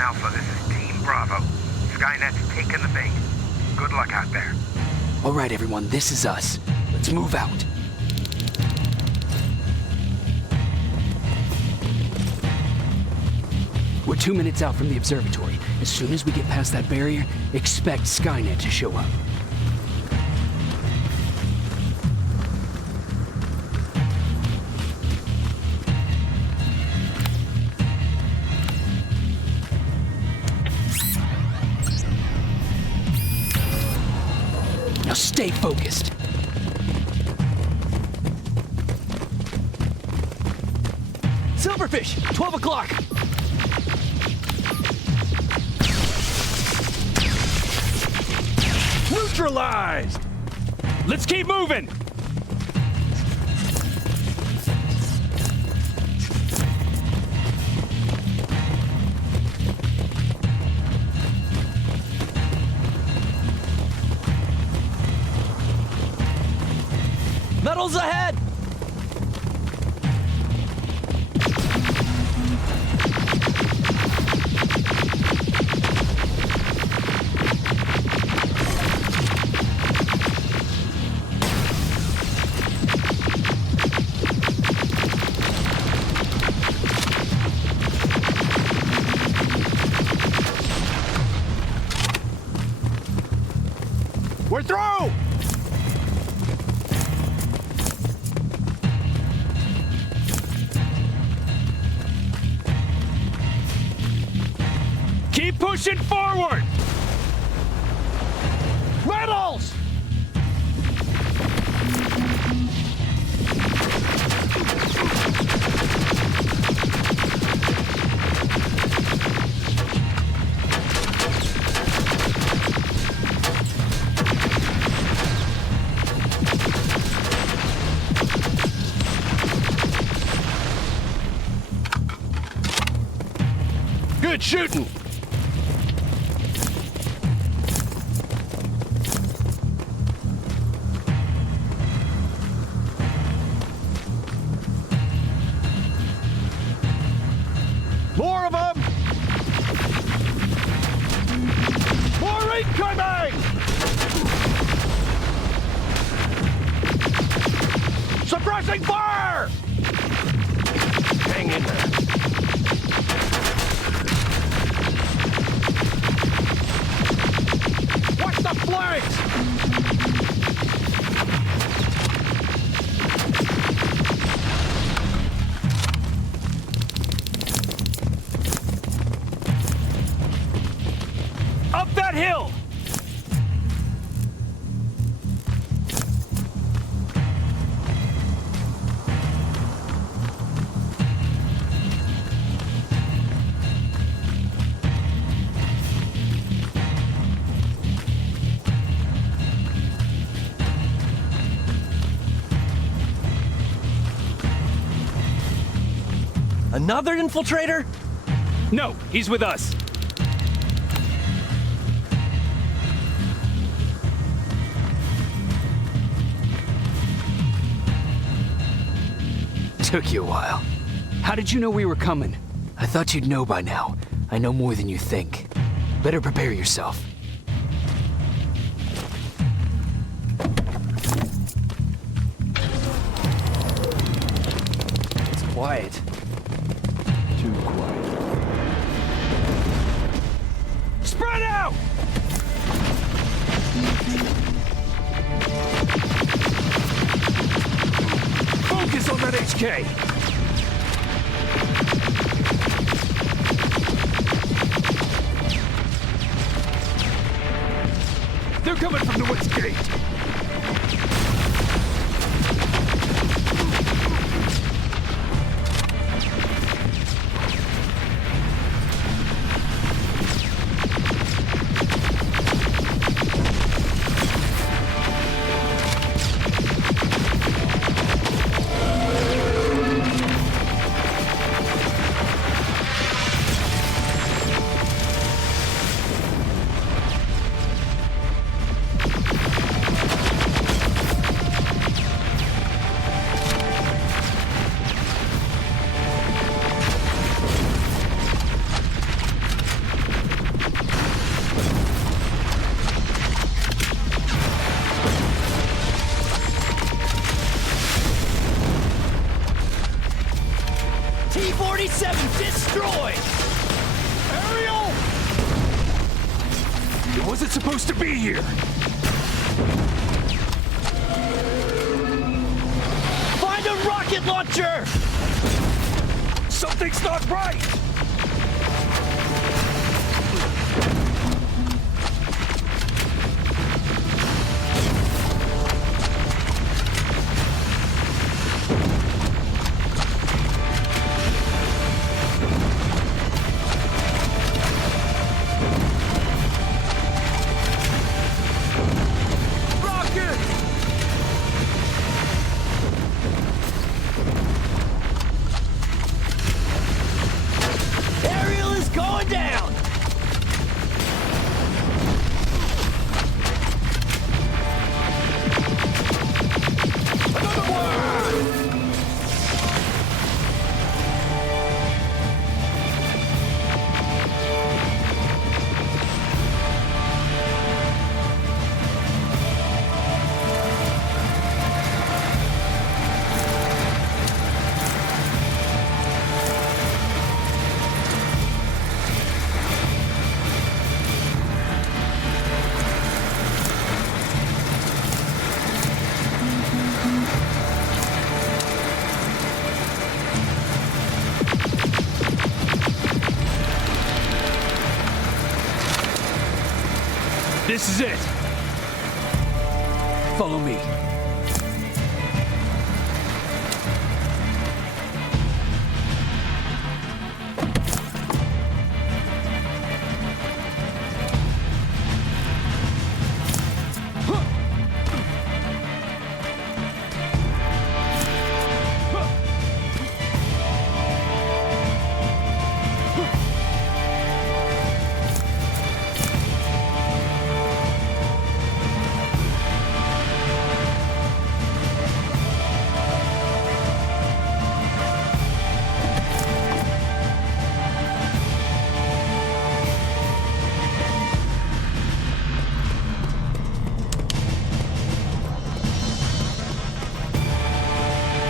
Alpha, this is Team Bravo. Skynet's taken the bait. Good luck out there. All right, everyone, this is us. Let's move out. We're 2 minutes out from the observatory. As soon as we get past that barrier, expect Skynet to show up. Now stay focused. Silverfish, 12 o'clock. Neutralized! Let's keep moving! Metals ahead! We're through! Keep pushing forward! Metals! Good shooting! More of them! More incoming! Suppressing fire! Hang in there. Watch the flanks! Up that hill! Another infiltrator? No, he's with us. Took you a while. How did you know we were coming? I thought you'd know by now. I know more than you think. Better prepare yourself. It's quiet. Too quiet. Spread out! Focus on that HK! They're coming from the west gate! destroyed! Ariel! It wasn't supposed to be here! Find a rocket launcher! Something's not right! Ariel is going down! Another one! This is it! Follow me.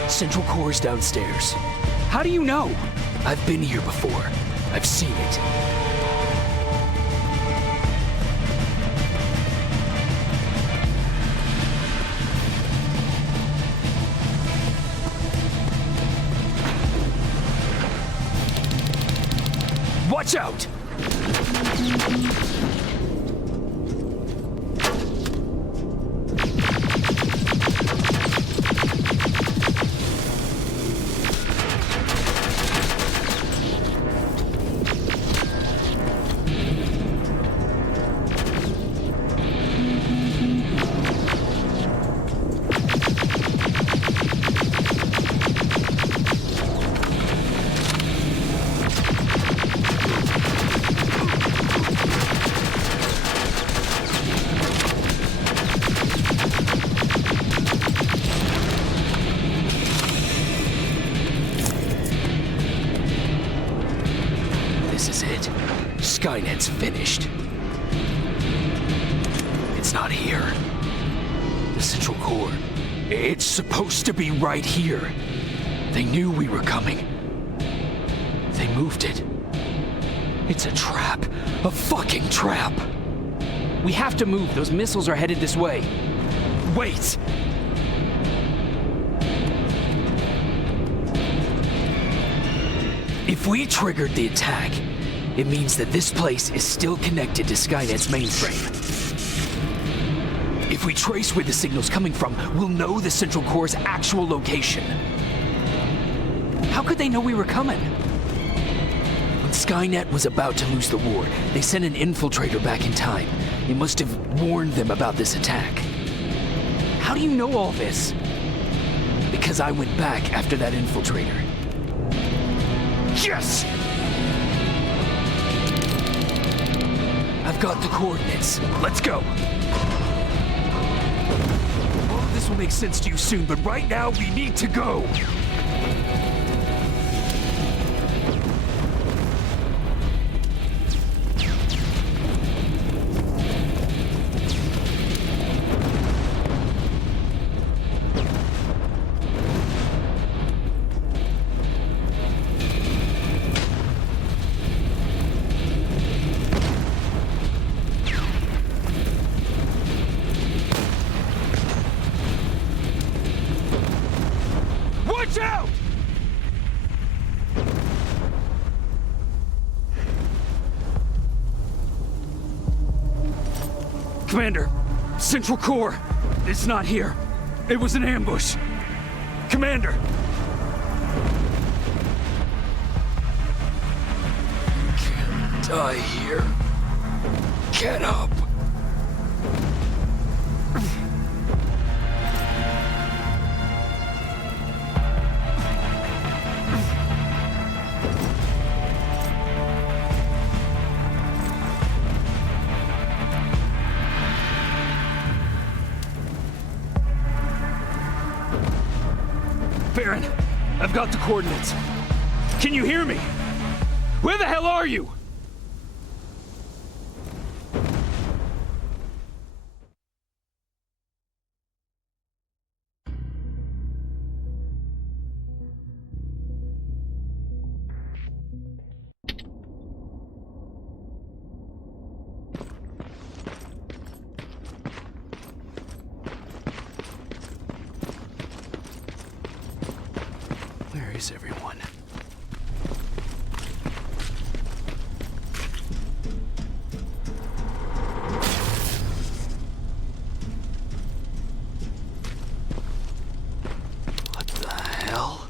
Central core is downstairs. How do you know? I've been here before. I've seen it. Watch out! This is it. Skynet's finished. It's not here. The central core. It's supposed to be right here. They knew we were coming. They moved it. It's a trap. A fucking trap. We have to move. Those missiles are headed this way. Wait! If we triggered the attack, it means that this place is still connected to Skynet's mainframe. If we trace where the signal's coming from, we'll know the central core's actual location. How could they know we were coming? When Skynet was about to lose the war, they sent an infiltrator back in time. He must have warned them about this attack. How do you know all this? Because I went back after that infiltrator. Yes! I've got the coordinates. Let's go. All of this will make sense to you soon, but right now we need to go. Commander, Central Core. It's not here. It was an ambush. Commander! Can't die here. Get up! Baron, I've got the coordinates. Can you hear me? Where the hell are you? Where is everyone? What the hell?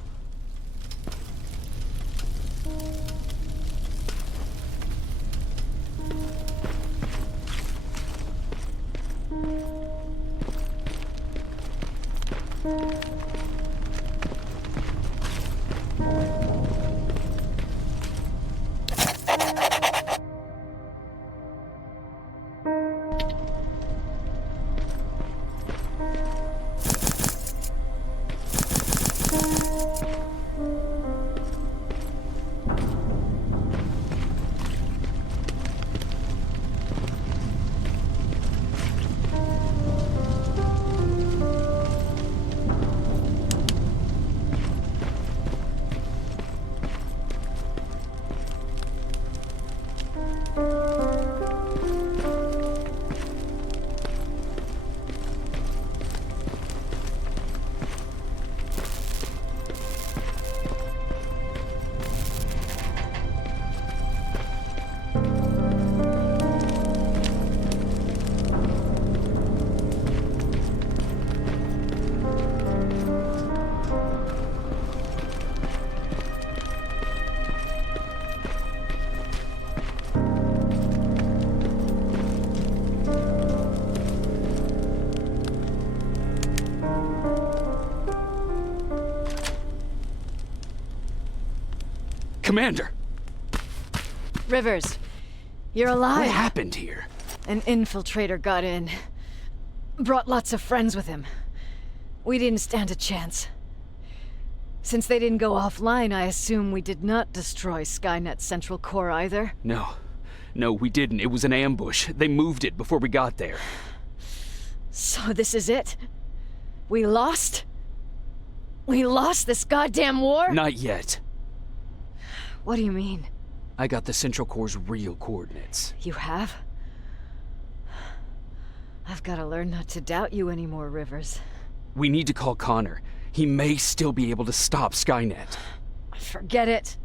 Commander! Rivers, you're alive. What happened here? An infiltrator got in. Brought lots of friends with him. We didn't stand a chance. Since they didn't go offline, I assume we did not destroy Skynet's central core either. No, we didn't. It was an ambush. They moved it before we got there. So this is it? We lost? We lost this goddamn war? Not yet. What do you mean? I got the Central Core's real coordinates. You have? I've got to learn not to doubt you anymore, Rivers. We need to call Connor. He may still be able to stop Skynet. Forget it.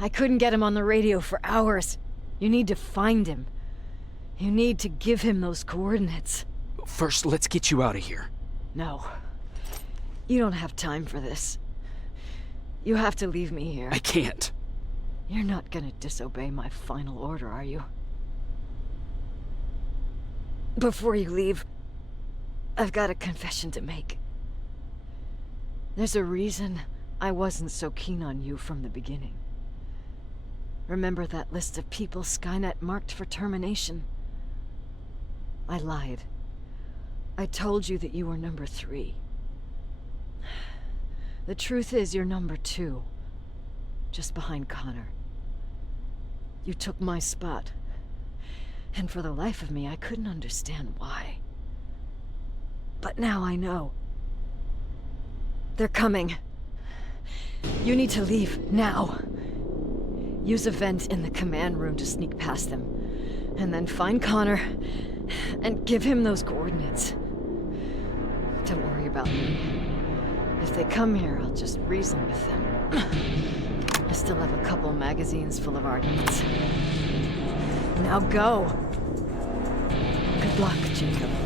I couldn't get him on the radio for hours. You need to find him. You need to give him those coordinates. First, let's get you out of here. No. You don't have time for this. You have to leave me here. I can't. You're not gonna disobey my final order, are you? Before you leave, I've got a confession to make. There's a reason I wasn't so keen on you from the beginning. Remember that list of people Skynet marked for termination? I lied. I told you that you were number 3. The truth is you're number 2. Just behind Connor. You took my spot. And for the life of me, I couldn't understand why. But now I know. They're coming. You need to leave, now. Use a vent in the command room to sneak past them. And then find Connor, and give him those coordinates. Don't worry about me. If they come here, I'll just reason with them. I still have a couple magazines full of arguments. Now go. Good block, Jacob.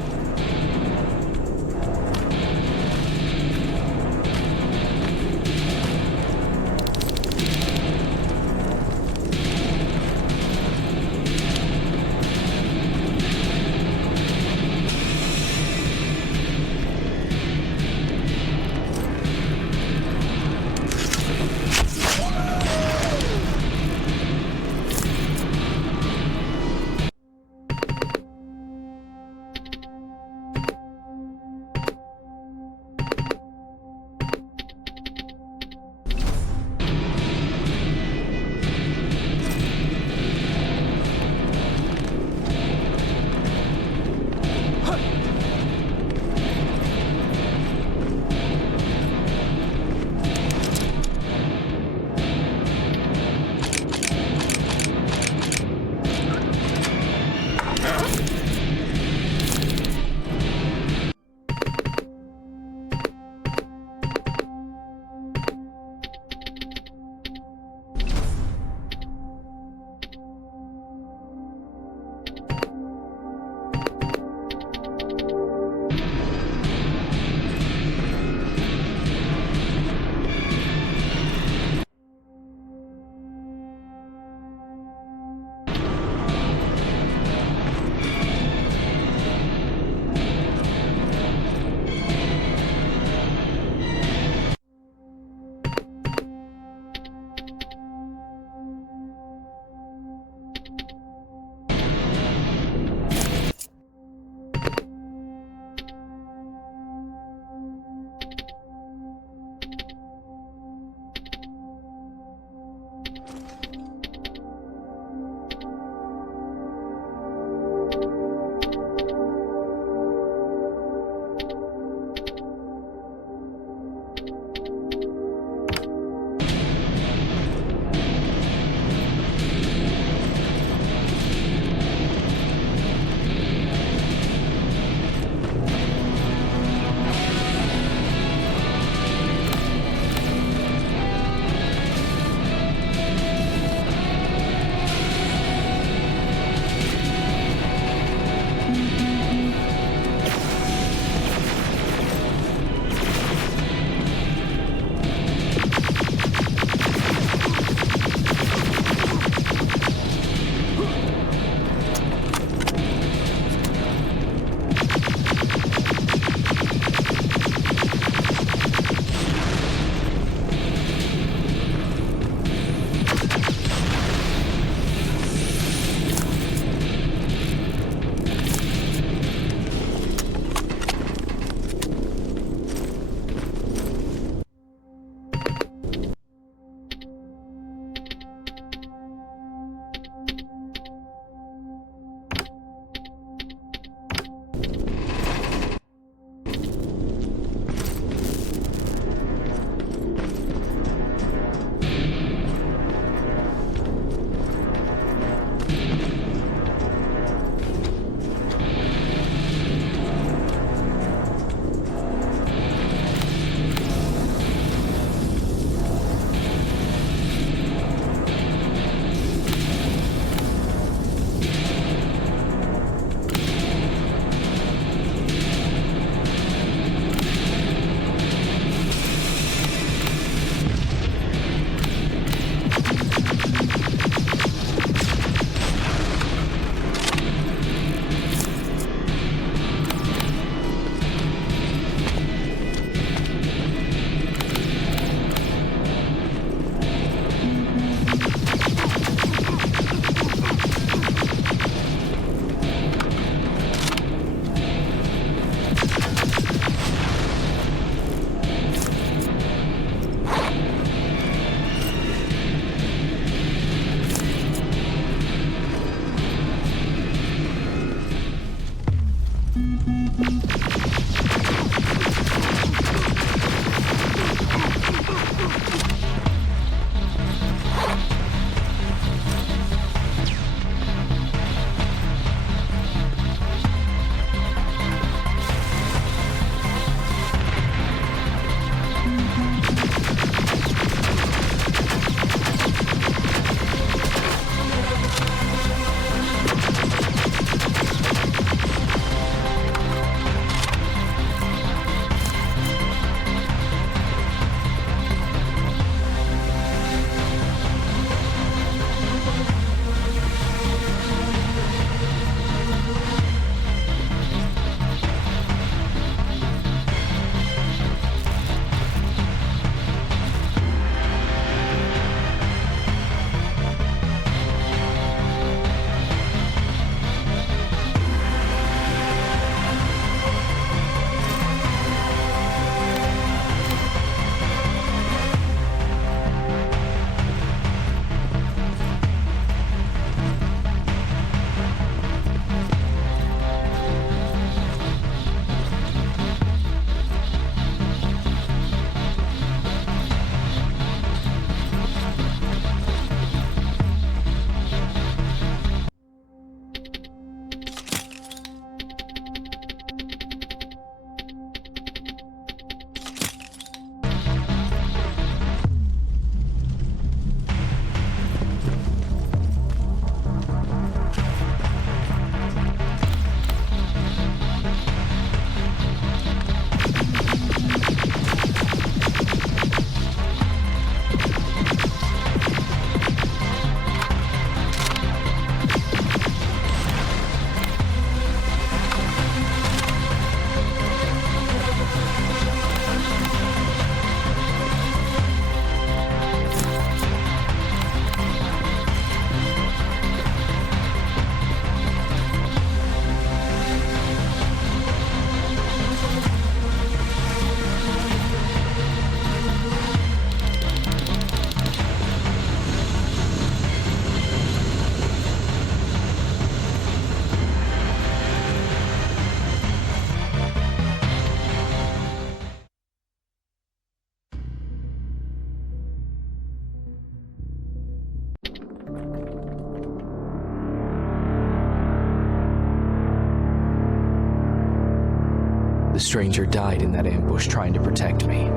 The stranger died in that ambush trying to protect me.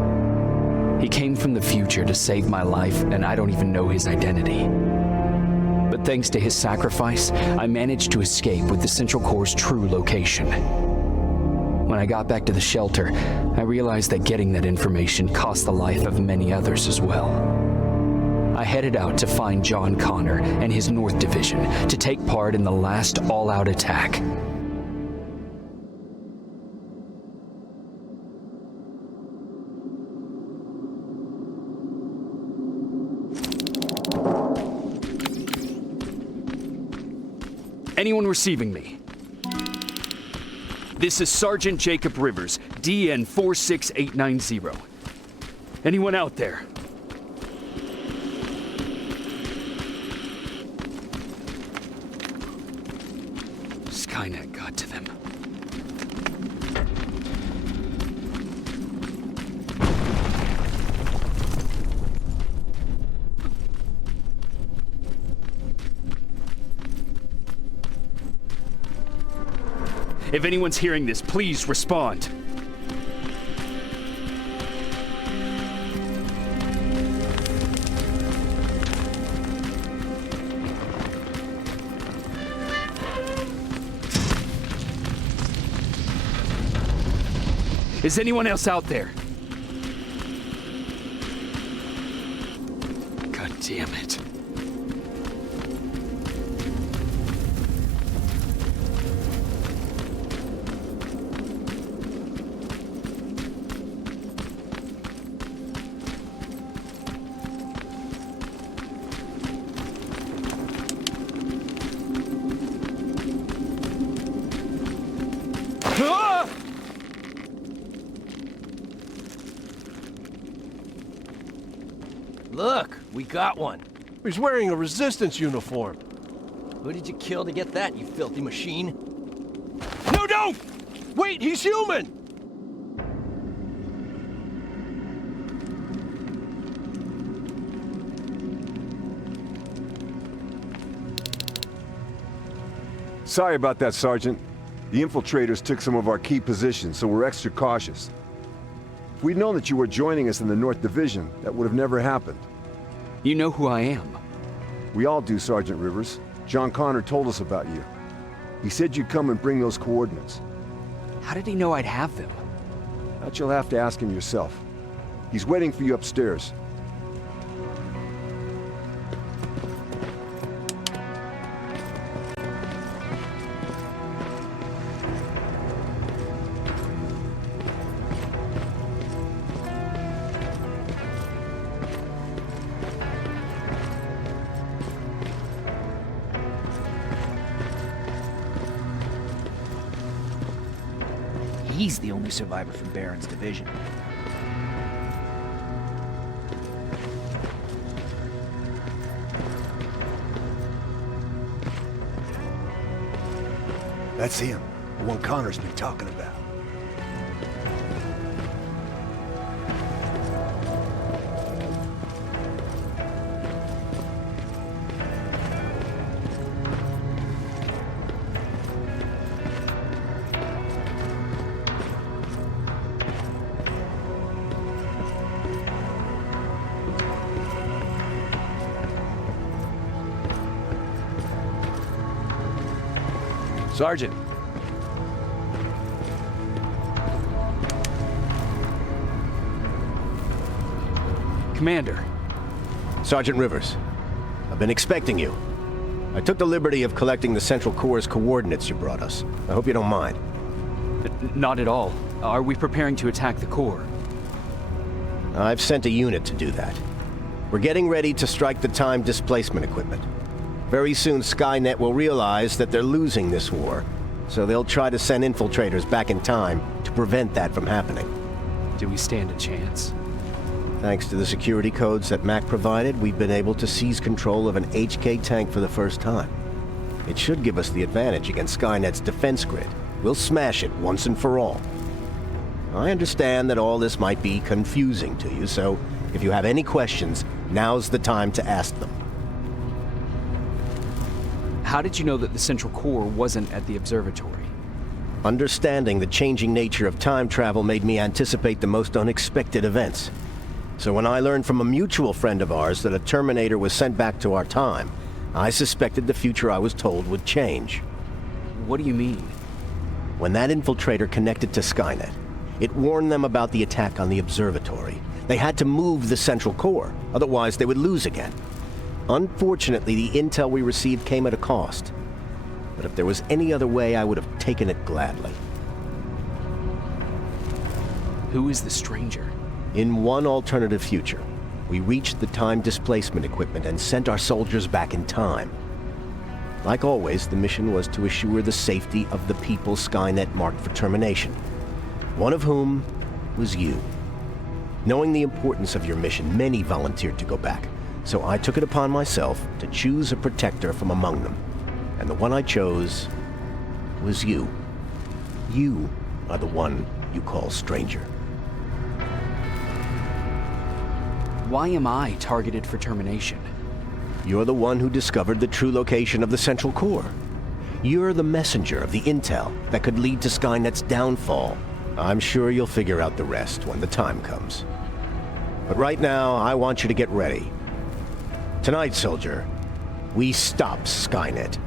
He came from the future to save my life, and I don't even know his identity. But thanks to his sacrifice, I managed to escape with the Central Core's true location. When I got back to the shelter, I realized that getting that information cost the life of many others as well. I headed out to find John Connor and his North Division to take part in the last all-out attack. Anyone receiving me? This is Sergeant Jacob Rivers, DN 46890. Anyone out there? Skynet got to them. If anyone's hearing this, please respond. Is anyone else out there? God damn it. Look, we got one. He's wearing a Resistance uniform. Who did you kill to get that, you filthy machine? No, don't! Wait, he's human! Sorry about that, Sergeant. The infiltrators took some of our key positions, so we're extra cautious. If we'd known that you were joining us in the North Division, that would have never happened. You know who I am. We all do, Sergeant Rivers. John Connor told us about you. He said you'd come and bring those coordinates. How did he know I'd have them? That you'll have to ask him yourself. He's waiting for you upstairs. He's the only survivor from Baron's division. That's him, the one Connor's been talking about. Sergeant. Commander. Sergeant Rivers. I've been expecting you. I took the liberty of collecting the Central Core's coordinates you brought us. I hope you don't mind. Not at all. Are we preparing to attack the core? I've sent a unit to do that. We're getting ready to strike the time displacement equipment. Very soon Skynet will realize that they're losing this war, so they'll try to send infiltrators back in time to prevent that from happening. Do we stand a chance? Thanks to the security codes that Mac provided, we've been able to seize control of an HK tank for the first time. It should give us the advantage against Skynet's defense grid. We'll smash it once and for all. I understand that all this might be confusing to you, so if you have any questions, now's the time to ask them. How did you know that the Central Core wasn't at the observatory? Understanding the changing nature of time travel made me anticipate the most unexpected events. So when I learned from a mutual friend of ours that a Terminator was sent back to our time, I suspected the future I was told would change. What do you mean? When that infiltrator connected to Skynet, it warned them about the attack on the observatory. They had to move the central core, otherwise they would lose again. Unfortunately, the intel we received came at a cost. But if there was any other way, I would have taken it gladly. Who is the stranger? In one alternative future, we reached the time displacement equipment and sent our soldiers back in time. Like always, the mission was to assure the safety of the people Skynet marked for termination. One of whom was you. Knowing the importance of your mission, many volunteered to go back, so I took it upon myself to choose a protector from among them. And the one I chose was you. You are the one you call stranger. Why am I targeted for termination? You're the one who discovered the true location of the central core. You're the messenger of the intel that could lead to Skynet's downfall. I'm sure you'll figure out the rest when the time comes. But right now, I want you to get ready. Tonight, soldier, we stop Skynet.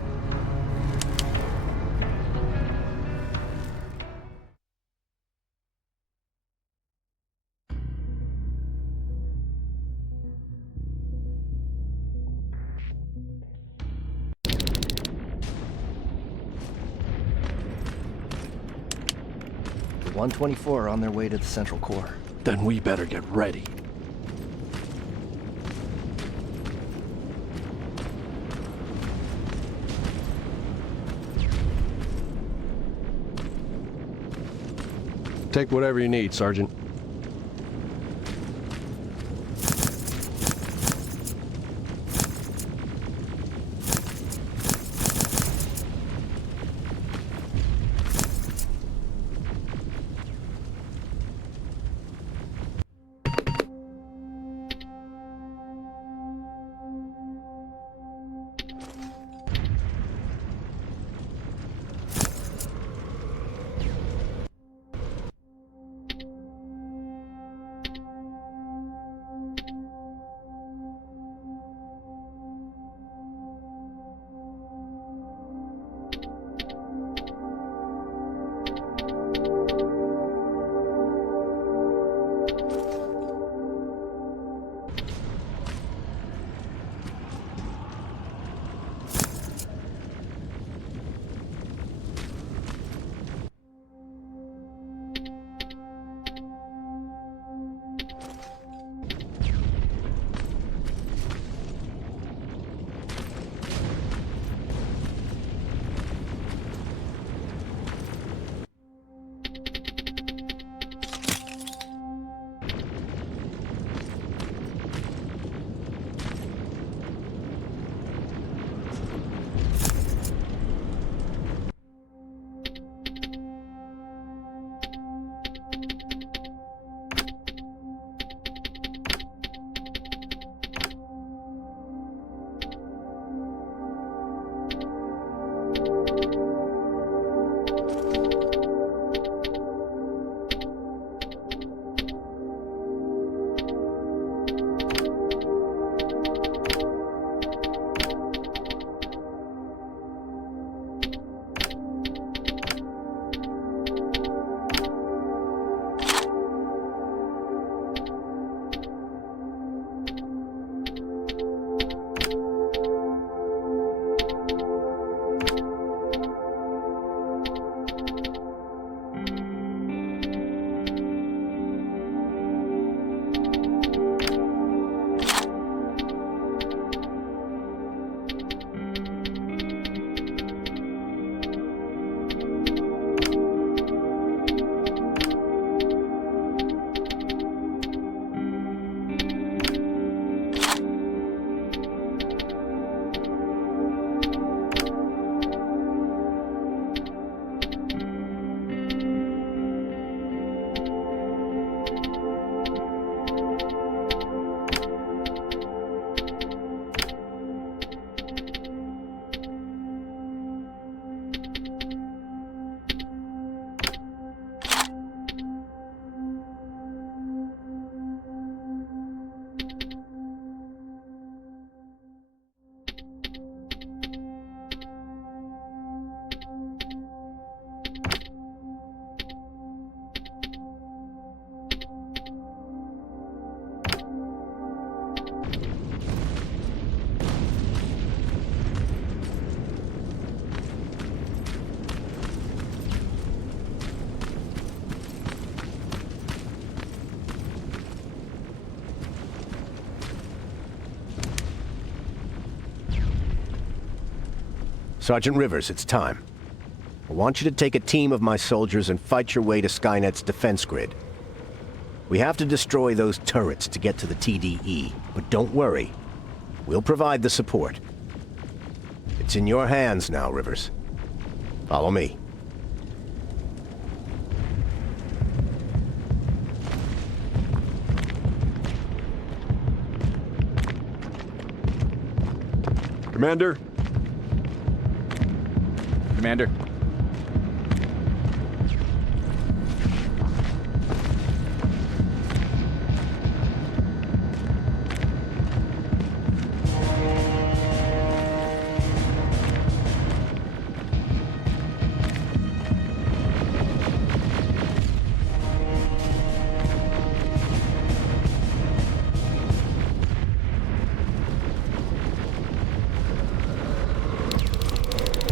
The 124 are on their way to the central core. Then we better get ready. Take whatever you need, Sergeant. Sergeant Rivers, it's time. I want you to take a team of my soldiers and fight your way to Skynet's defense grid. We have to destroy those turrets to get to the TDE, but don't worry. We'll provide the support. It's in your hands now, Rivers. Follow me. Commander? Commander.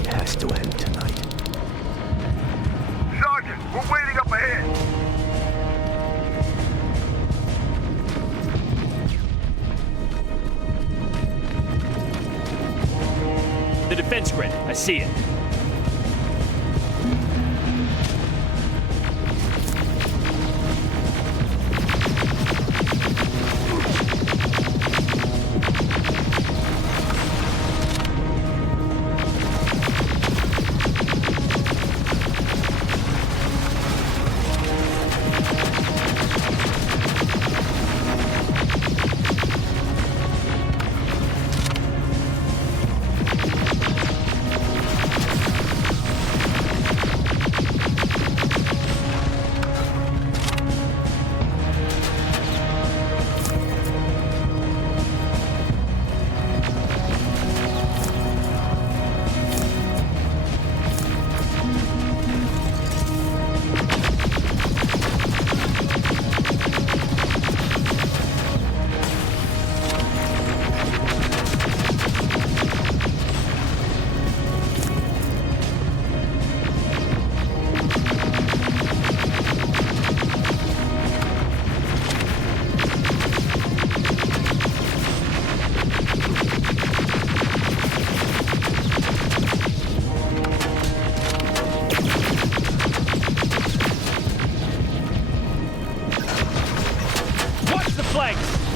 Has to end tonight. Sergeant, we're waiting up ahead. The defense grid. I see it.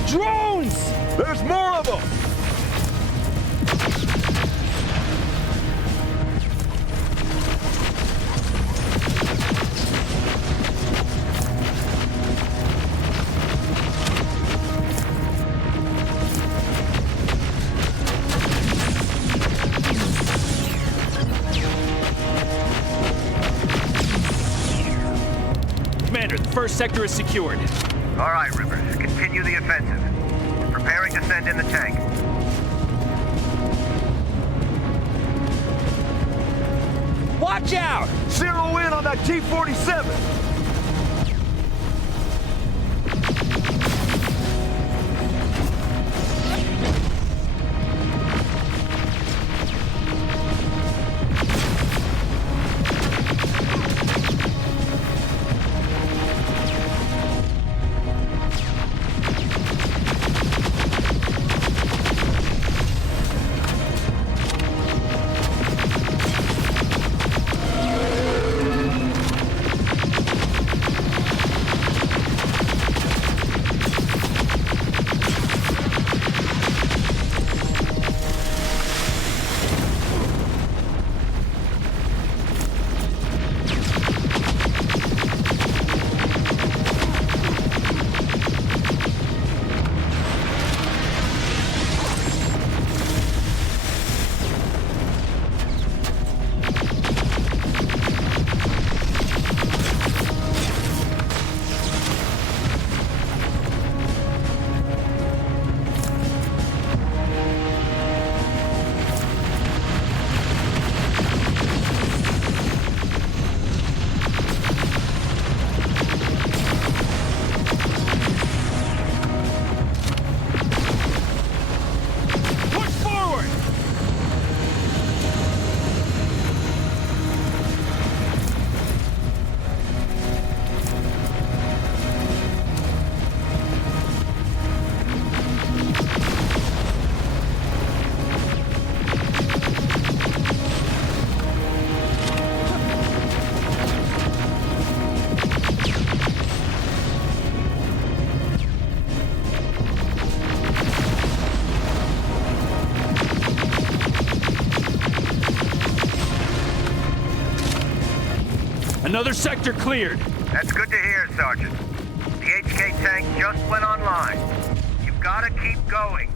Drones! There's more of them! Commander, the first sector is secured. All right, Rivers. Continue the offensive. We're preparing to send in the tank. Watch out! Zero in on that T-47! Another sector cleared. That's good to hear, Sergeant. The HK tank just went online. You've gotta keep going.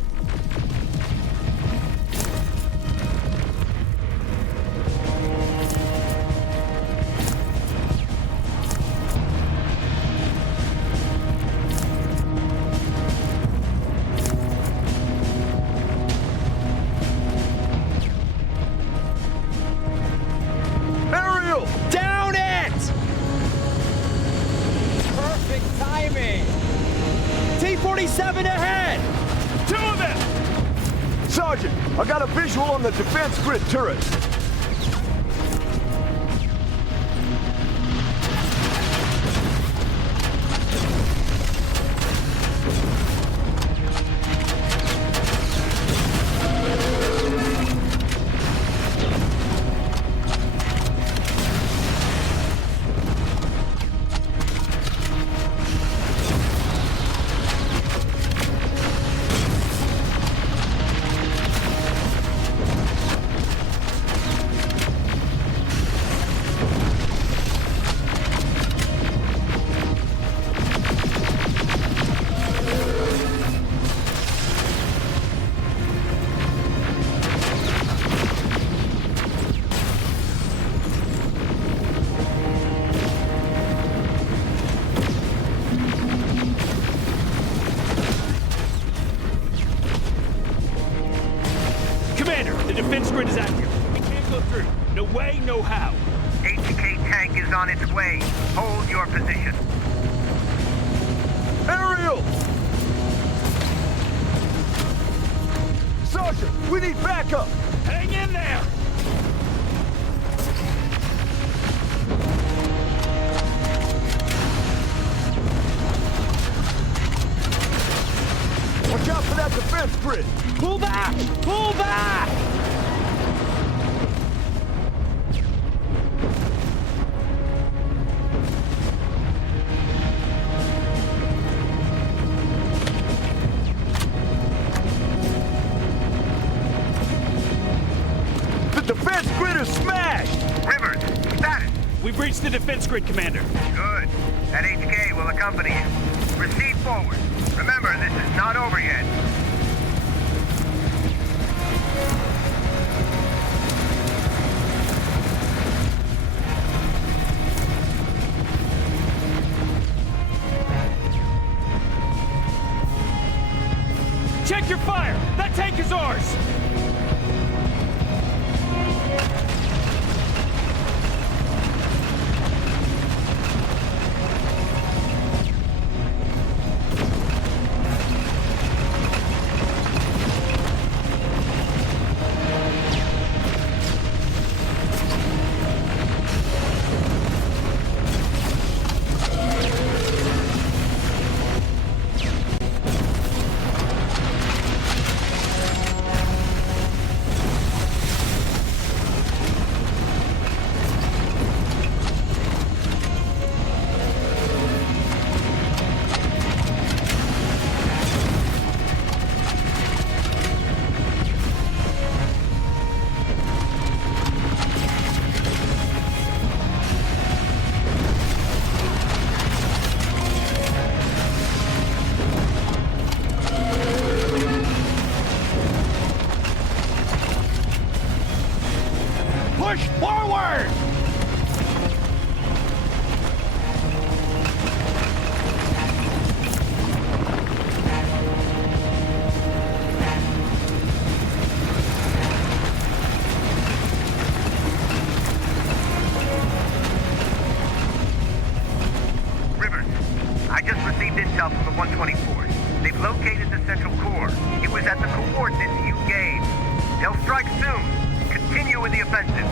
Aerial! Down it! Perfect timing! T-47 ahead! Two of them! Sergeant, I got a visual on the defense grid turret. Commander, the defense grid is active. We can't go through. No way, no how. HK tank is on its way. Hold your position. Aerial! Sergeant, we need backup! Hang in there! Watch out for that defense grid! Pull back! Pull back! The defense grid is smashed! Rivers, status. We've reached the defense grid, Commander. Good. That HK will accompany you. Proceed forward. Remember, this is not over yet. Check your fire! That tank is ours! Push forward! Rivers, I just received intel from the 124th. They've located the central core. It was at the coordinates you gave. They'll strike soon. Continue with the offensive.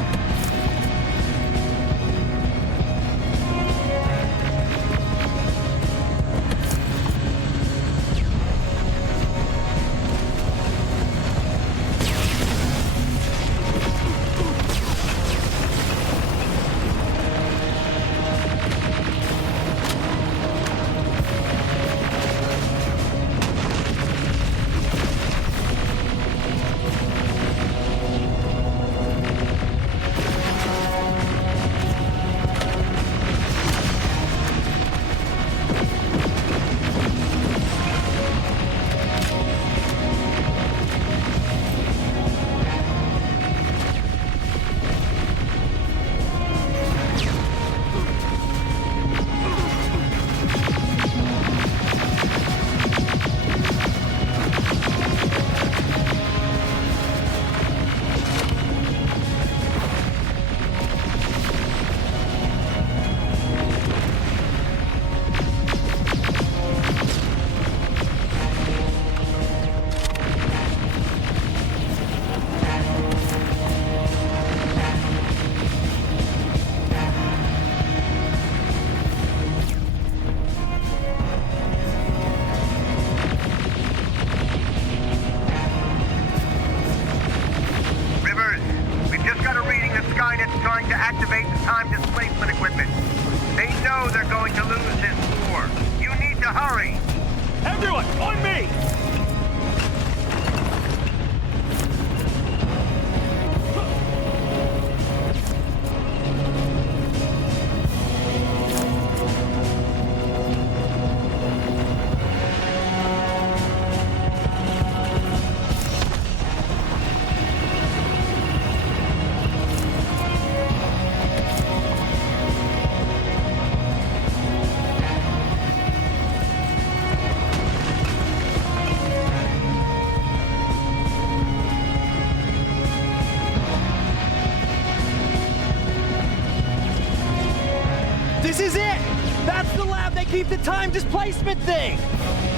This is it! That's the lab they keep the time displacement thing!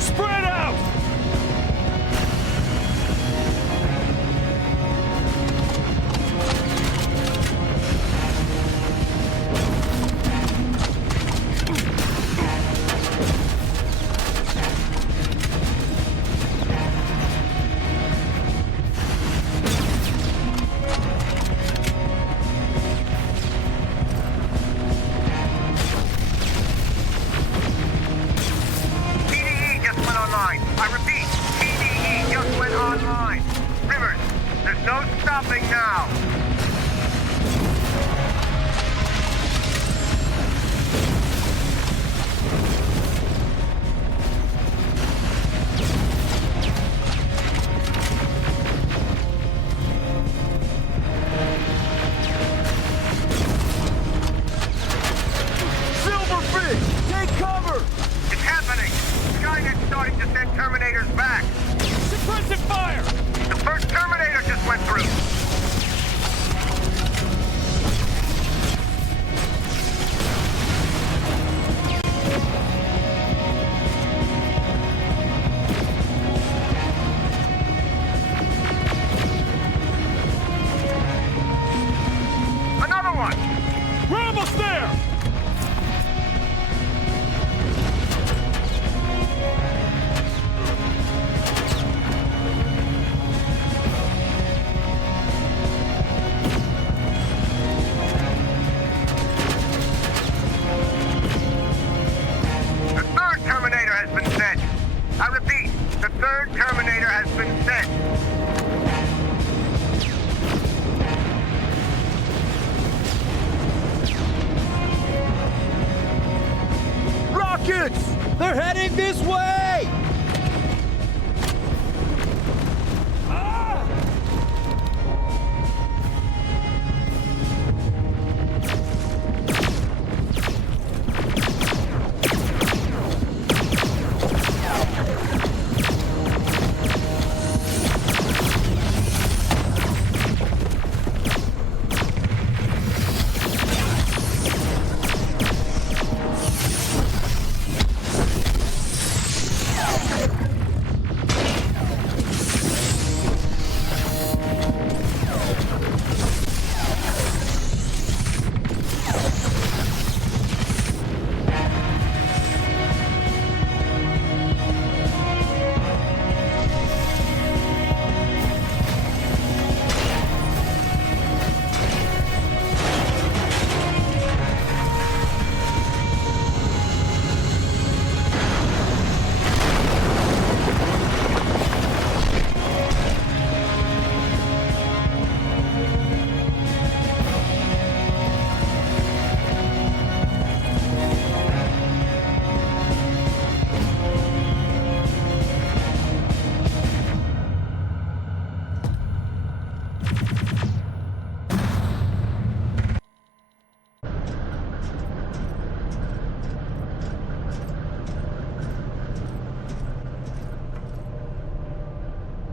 Spread out! starting to send Terminators back. Suppressive fire! The first Terminator just went through. Another one! We're almost there! The third Terminator has been sent. I repeat, the third Terminator has been sent. Rockets! They're heading this way!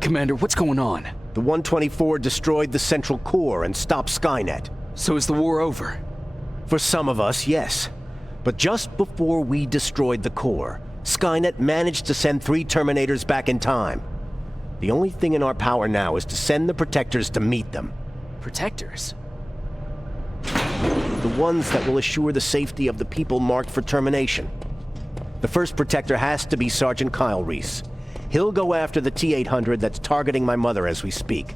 Commander, what's going on? The 124 destroyed the central core and stopped Skynet. So is the war over? For some of us, yes. But just before we destroyed the core, Skynet managed to send 3 Terminators back in time. The only thing in our power now is to send the Protectors to meet them. Protectors? The ones that will assure the safety of the people marked for termination. The first Protector has to be Sergeant Kyle Reese. He'll go after the T-800 that's targeting my mother as we speak.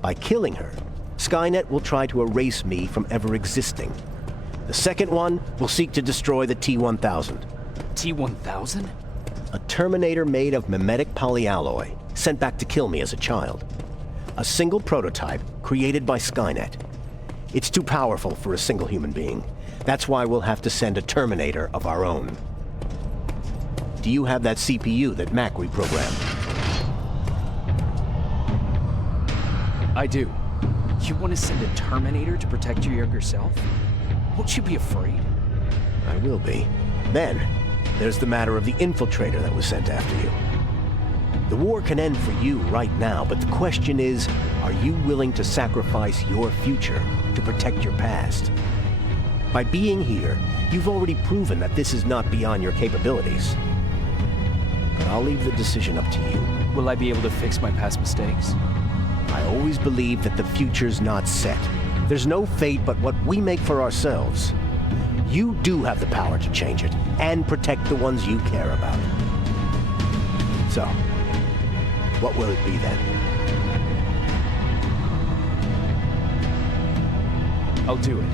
By killing her, Skynet will try to erase me from ever existing. The second one will seek to destroy the T-1000. T-1000? A Terminator made of mimetic polyalloy, sent back to kill me as a child. A single prototype created by Skynet. It's too powerful for a single human being. That's why we'll have to send a Terminator of our own. Do you have that CPU that Mac reprogrammed? I do. You want to send a Terminator to protect your younger self? Won't you be afraid? I will be. Then, there's the matter of the infiltrator that was sent after you. The war can end for you right now, but the question is, are you willing to sacrifice your future to protect your past? By being here, you've already proven that this is not beyond your capabilities. But I'll leave the decision up to you. Will I be able to fix my past mistakes? I always believe that the future's not set. There's no fate but what we make for ourselves. You do have the power to change it, and protect the ones you care about. So, what will it be then? I'll do it.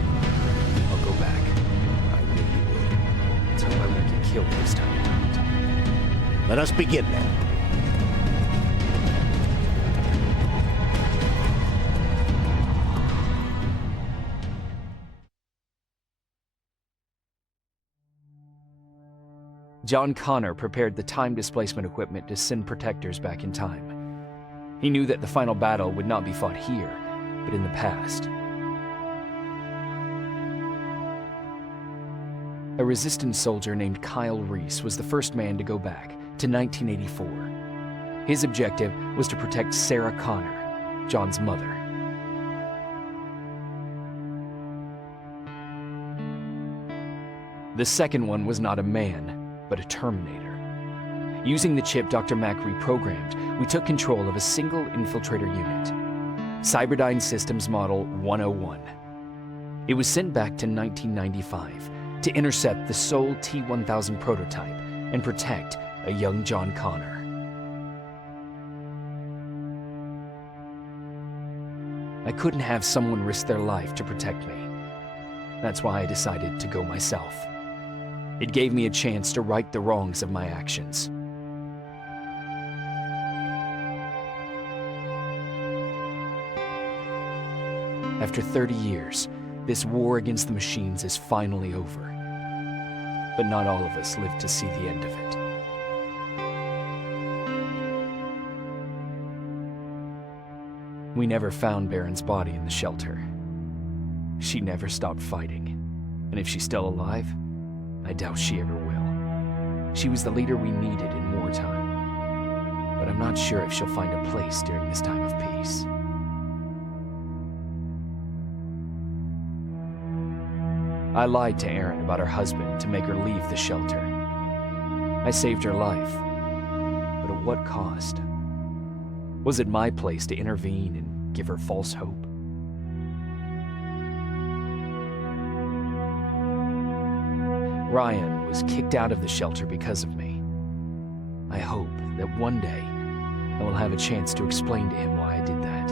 I'll go back. I knew you would. Let's hope I won't get killed this time around. Let us begin then. John Connor prepared the time displacement equipment to send protectors back in time. He knew that the final battle would not be fought here, but in the past. A Resistance soldier named Kyle Reese was the first man to go back to 1984. His objective was to protect Sarah Connor, John's mother. The second one was not a man, but a Terminator. Using the chip Dr. Mack reprogrammed, we took control of a single infiltrator unit, Cyberdyne Systems Model 101. It was sent back to 1995 to intercept the Sol T-1000 prototype and protect a young John Connor. I couldn't have someone risk their life to protect me. That's why I decided to go myself. It gave me a chance to right the wrongs of my actions. After 30 years, this war against the machines is finally over. But not all of us lived to see the end of it. We never found Baron's body in the shelter. She never stopped fighting, and if she's still alive, I doubt she ever will. She was the leader we needed in wartime, but I'm not sure if she'll find a place during this time of peace. I lied to Erin about her husband to make her leave the shelter. I saved her life, but at what cost? Was it my place to intervene and give her false hope? Ryan was kicked out of the shelter because of me. I hope that one day I will have a chance to explain to him why I did that.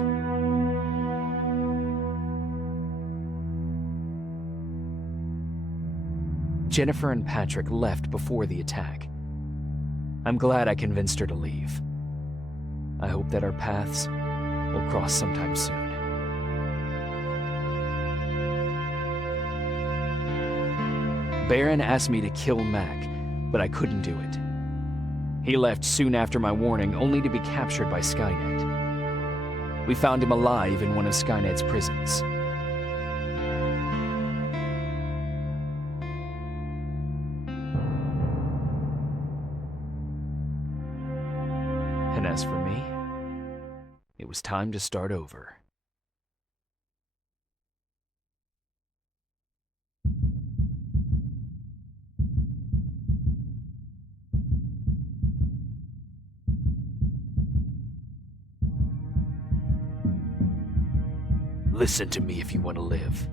Jennifer and Patrick left before the attack. I'm glad I convinced her to leave. I hope that our paths will cross sometime soon. Baron asked me to kill Mac, but I couldn't do it. He left soon after my warning, only to be captured by Skynet. We found him alive in one of Skynet's prisons. And as for me, it was time to start over. Listen to me if you want to live.